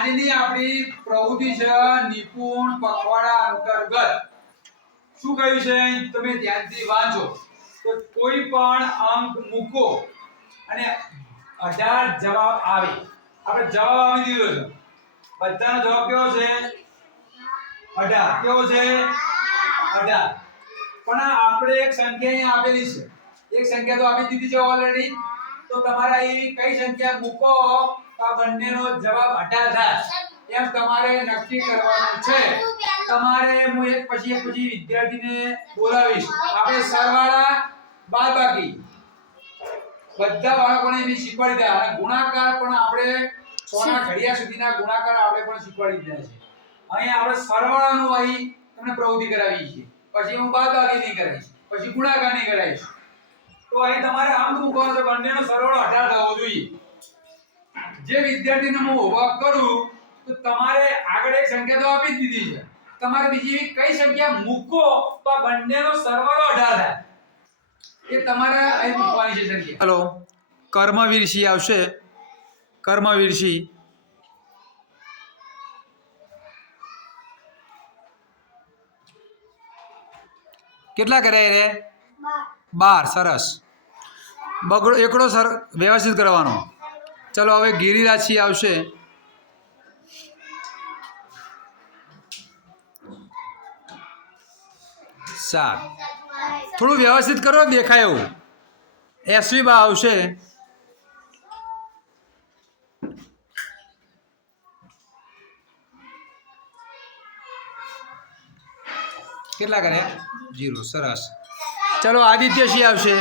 આજની આપણી પ્રવૃત્તિ છે નિપુણ પખવાડા અંતર્ગત શું કહ્યું છે તમે ધ્યાનથી વાંચો તો કોઈ પણ અંક મૂકો અને 18 જવાબ આવે. આપણે જવાબ આપી દીધો છે. બધાનો જવાબ કેવો છે? 18. કેવો છે? 18. પણ આપણે એક સંખ્યા અહીં આપેલી છે. એક સંખ્યા તો આપી દીધી છે ઓલરેડી. તો તમારે અહીં કઈ સંખ્યા મૂકો તો આ બંનેનો જવાબ 18 થાય એમ તમારે નક્કી કરવાનું છે. તમારે હું એક પછી વિદ્યાર્થીને બોલાવીશ. આપણે સરવાળા બાદબાકી બધા બાળકોને બી શીખવાડી દીધા અને ગુણાકાર પણ આપણે 100 ના ઘડિયા સુધીના ગુણાકાર આપણે પણ શીખવાડી દીધા છે. અહીં આપણે સરવાળાનું અહીં તમને પ્રવૃત્તિ કરાવી છે. પછી હું બાદબાકી નહીં કરાવીશ, પછી ગુણાકાર નહીં કરાવીશ. તો અહીં તમારે આમ મૂકવાનો છે બંનેનો સરવાળો 18 થવો જોઈએ. જે વિદ્યાર્થીને હું હોમવર્ક કરું તો તમારે આગળ એક સંખ્યા તો આપી જ દીધી છે. તમારે બીજી કઈ સંખ્યા મૂકો તો આ બંનેનો સરવાળો 18 થાય. એ તમારે અહીં મૂકવાની છે સંખ્યા. હાલો કર્મવીરસી આવશે. કર્મવીરસી કેટલા કર્યા રે? 12. સરસ. બગડો એકડો સર વ્યવસ્થિત કરવાનો. ચલો હવે ગિરિરાશી આવશે. સાત. થોડું વ્યવસ્થિત કરો દેખાય એવું. એસવી બા આવશે. કેટલા કર્યા? 0. સરસ. ચલો આદિત્યશ્રી આવશે.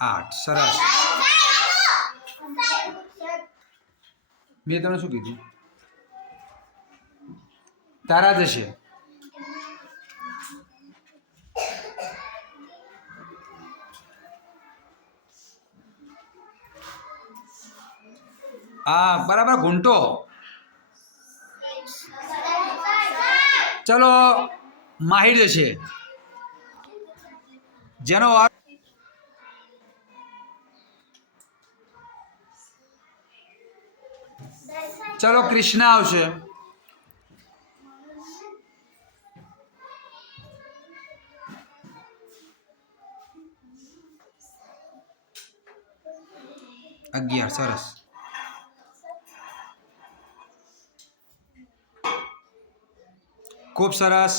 8. સરસ. મેં તમને શું કીધું? તારા જશે. હા બરાબર ઘૂંટો. ચલો માહિર જશે. જેનો ચલો કૃષ્ણ આવશે. અગિયાર. સરસ. ખૂબ સરસ.